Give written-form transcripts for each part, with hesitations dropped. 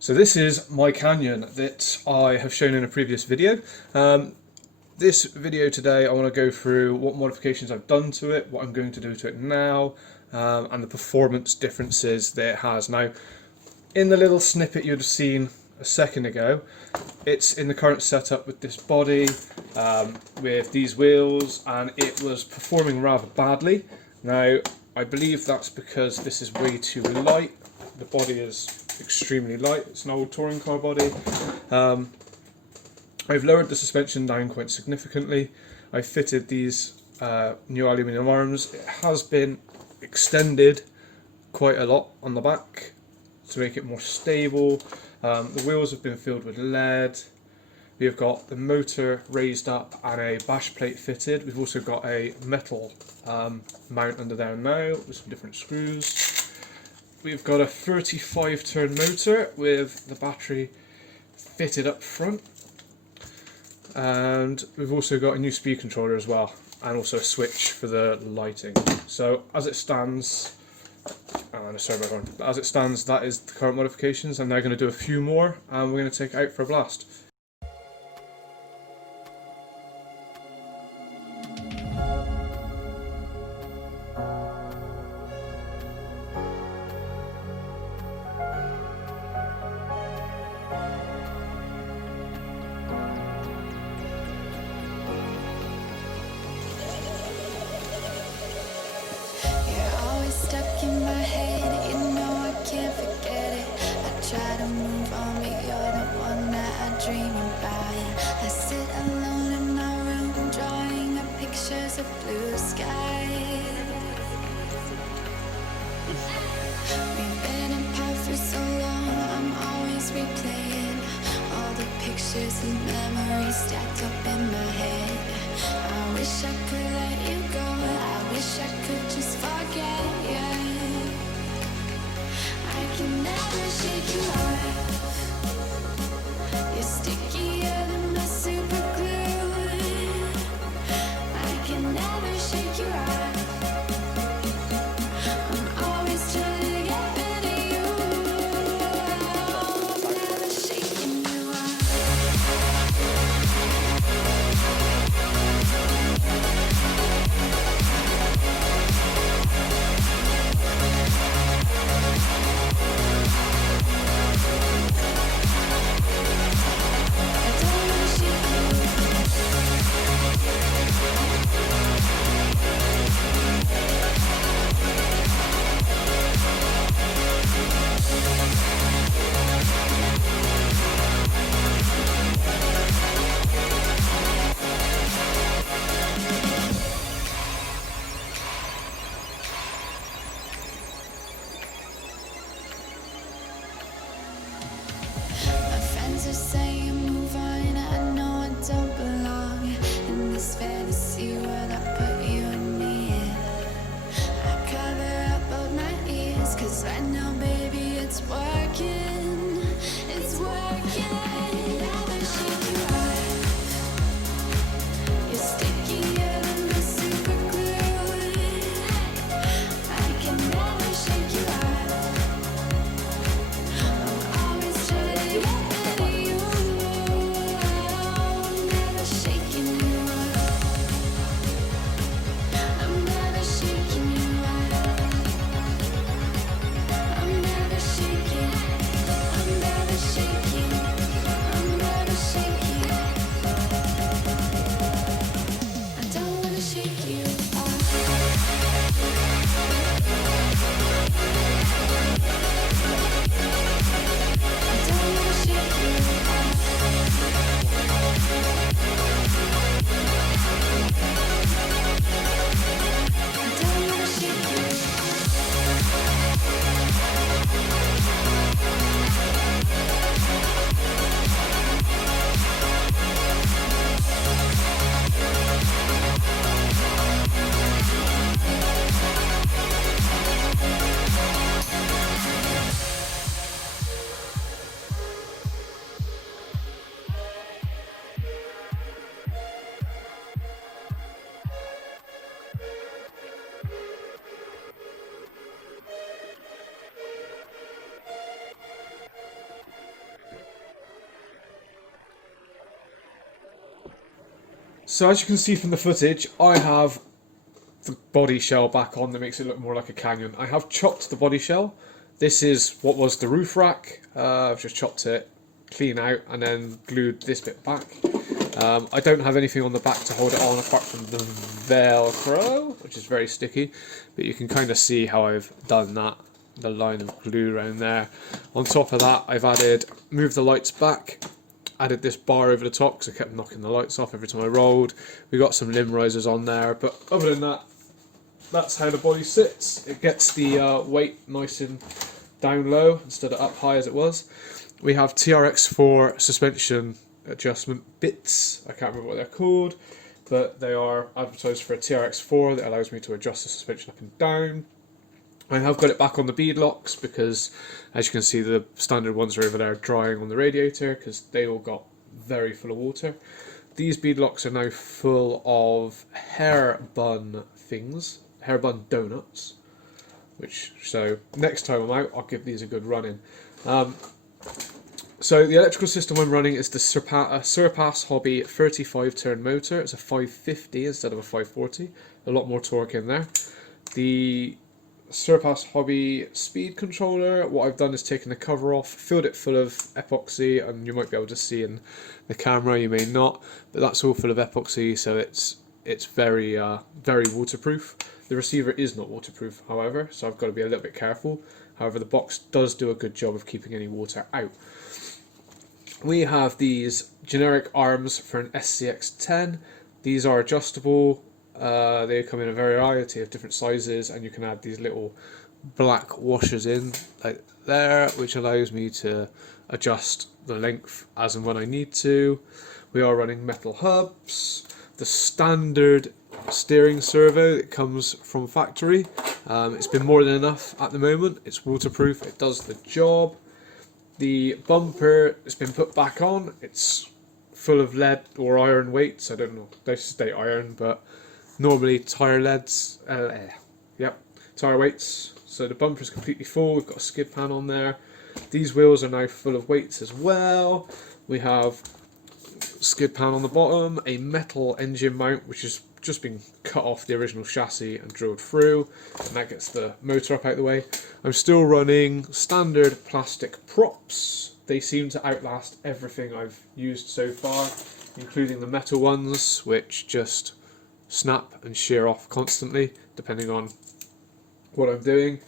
So this is my Kanyon that I have shown in a previous video. This video today I want to go through what modifications I've done to it, what I'm going to do to it now, and the performance differences that it has. Now, in the little snippet you'd have seen a second ago, it's in the current setup with this body, with these wheels, and it was performing rather badly. Now, I believe that's because this is way too light. The body is extremely light. It's an old touring car body. I've lowered the suspension down quite significantly. I fitted these new aluminium arms. It has been extended quite a lot on the back to make it more stable. The wheels have been filled with lead. We've got the motor raised up and a bash plate fitted. We've also got a metal mount under there now with some different screws. We've got a 35 turn motor with the battery fitted up front. And we've also got a new speed controller as well, and also a switch for the lighting. So as it stands, that is the current modifications. I'm now going to do a few more, and we're going to take it out for a blast. Stuck in my head, you know I can't forget it. I try to move on, but you're the one that I dream about. I sit alone in my room, drawing up pictures of blue skies. We've been apart for so long, I'm always replaying all the pictures and memories stacked up in my head. I wish I could let you go, I wish I could just forget. I can never shake you off. You're stickier than my super glue. I can never shake you off. I'm always trying to get rid of you. I'm never shaking you off. So as you can see from the footage, I have the body shell back on that makes it look more like a Kanyon. I have chopped the body shell. This is what was the roof rack. I've just chopped it clean out and then glued this bit back. I don't have anything on the back to hold it on apart from the Velcro, which is very sticky, but you can kind of see how I've done that, the line of glue around there. On top of that, I've moved the lights back, added this bar over the top because I kept knocking the lights off every time I rolled. We got some limb risers on there, but other than that, that's how the body sits. It gets the weight nice and down low instead of up high as it was. We have TRX4 suspension adjustment bits. I can't remember what they're called, but they are advertised for a TRX4 that allows me to adjust the suspension up and down. I have got it back on the bead locks because, as you can see, the standard ones are over there drying on the radiator because they all got very full of water. These bead locks are now full of hair bun things, hair bun donuts, so next time I'm out I'll give these a good run in. So the electrical system I'm running is the Surpass Hobby 35 turn motor. It's a 550 instead of a 540, a lot more torque in there. The Surpass Hobby speed controller, what I've done is taken the cover off, filled it full of epoxy, and you might be able to see in the camera, you may not, but that's all full of epoxy, so it's very very waterproof. The receiver is not waterproof, however, so I've got to be a little bit careful. However, the box does do a good job of keeping any water out. We have these generic arms for an SCX10. These are adjustable. They come in a variety of different sizes, and you can add these little black washers in like there, which allows me to adjust the length as and when I need to. We are running metal hubs, the standard steering servo that comes from factory. It's been more than enough at the moment. It's waterproof, it does the job. The bumper has been put back on. It's full of lead or iron weights. I don't know, they say iron, but normally tire leads, tire weights. So the bumper is completely full. We've got a skid pan on there. These wheels are now full of weights as well. We have skid pan on the bottom, a metal engine mount which has just been cut off the original chassis and drilled through, and that gets the motor up out the way. I'm still running standard plastic props. They seem to outlast everything I've used so far, including the metal ones, which just snap and shear off constantly depending on what I'm doing,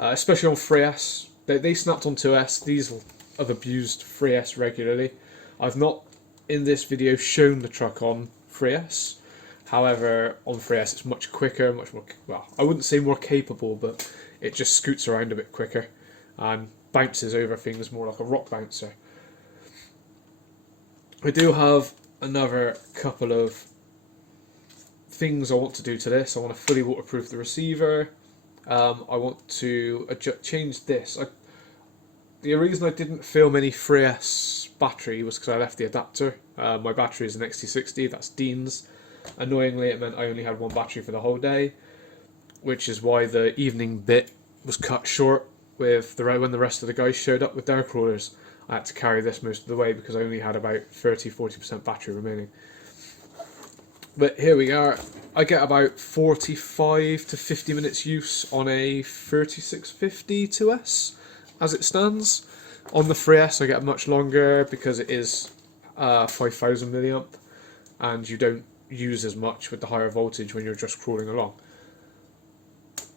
especially on 3S. They snapped on 2S. These I've abused 3S regularly. I've not in this video shown the truck on 3S. However, on 3S it's much quicker, much more, well, I wouldn't say more capable, but it just scoots around a bit quicker and bounces over things more like a rock bouncer. I do have another couple of things I want to do to this. I want to fully waterproof the receiver. I want to change this. The reason I didn't film any 3S battery was because I left the adapter. My battery is an XT60, that's Dean's. Annoyingly, it meant I only had one battery for the whole day, which is why the evening bit was cut short with when the rest of the guys showed up with their crawlers. I had to carry this most of the way because I only had about 30-40% battery remaining. But here we are. I get about 45 to 50 minutes use on a 3650 2S as it stands. On the 3S I get much longer because it is 5000 milliamp and you don't use as much with the higher voltage when you're just crawling along.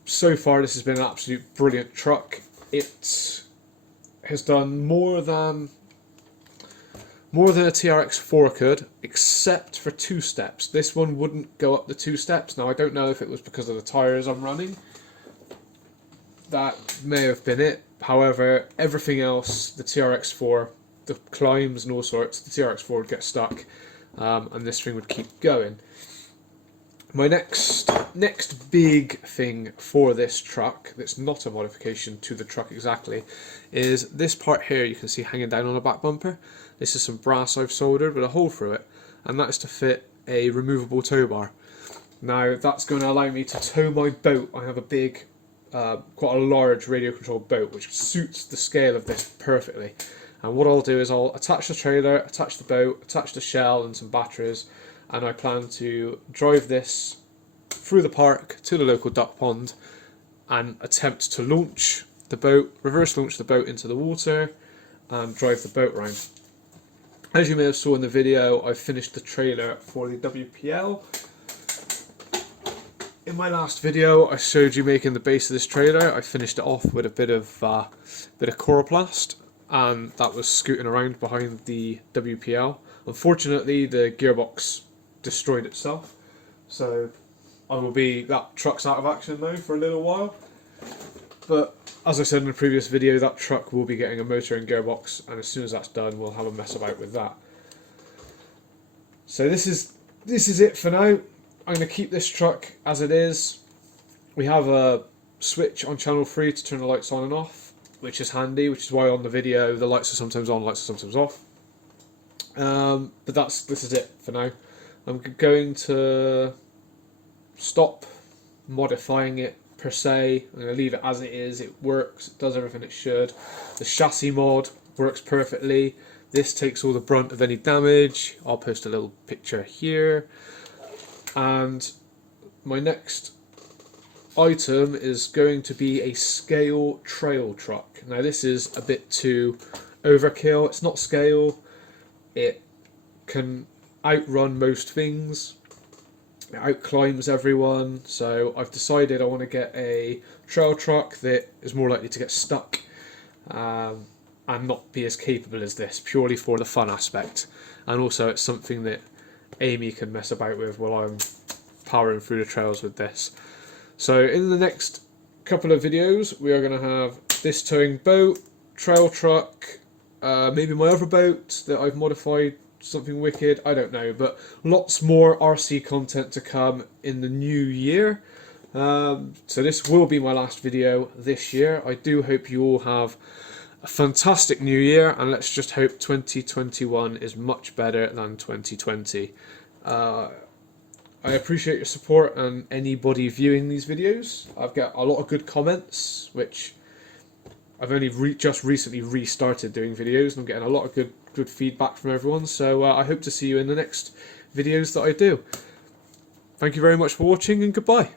So far this has been an absolute brilliant truck. It has done more than a TRX4 could, except for 2 steps. This one wouldn't go up the 2 steps. Now I don't know if it was because of the tyres I'm running. That may have been it. However, everything else, the TRX4, the climbs and all sorts, the TRX4 would get stuck. And this thing would keep going. My next big thing for this truck, that's not a modification to the truck exactly, is this part here you can see hanging down on the back bumper. This is some brass I've soldered with a hole through it, and that is to fit a removable tow bar. Now that's going to allow me to tow my boat. I have a big, quite a large radio controlled boat which suits the scale of this perfectly. And what I'll do is I'll attach the trailer, attach the boat, attach the shell and some batteries, and I plan to drive this through the park to the local duck pond and attempt to launch the boat, reverse launch the boat into the water and drive the boat round. As you may have saw in the video, I've finished the trailer for the WPL. In my last video I showed you making the base of this trailer. I finished it off with a bit of coroplast, and that was scooting around behind the WPL. Unfortunately the gearbox destroyed itself, so that truck's out of action now for a little while. But as I said in the previous video, that truck will be getting a motor and gearbox, and as soon as that's done we'll have a mess about with that. So this is it for now. I'm going to keep this truck as it is. We have a switch on channel 3 to turn the lights on and off, which is handy, which is why on the video the lights are sometimes on, lights are sometimes off. But this is it for now. I'm going to stop modifying it per se. I'm going to leave it as it is. It works, it does everything it should. The chassis mod works perfectly. This takes all the brunt of any damage. I'll post a little picture here. And my next item is going to be a scale trail truck. Now this is a bit too overkill. It's not scale. It can outrun most things. It outclimbs everyone. So I've decided I want to get a trail truck that is more likely to get stuck and not be as capable as this, purely for the fun aspect. And also it's something that Amy can mess about with while I'm powering through the trails with this. So in the next couple of videos we are going to have this towing boat, trail truck, maybe my other boat that I've modified something wicked, I don't know, but lots more RC content to come in the new year. So this will be my last video this year. I do hope you all have a fantastic new year, and let's just hope 2021 is much better than 2020. I appreciate your support and anybody viewing these videos. I've got a lot of good comments, which I've only just recently restarted doing videos, and I'm getting a lot of good feedback from everyone. So I hope to see you in the next videos that I do. Thank you very much for watching, and goodbye.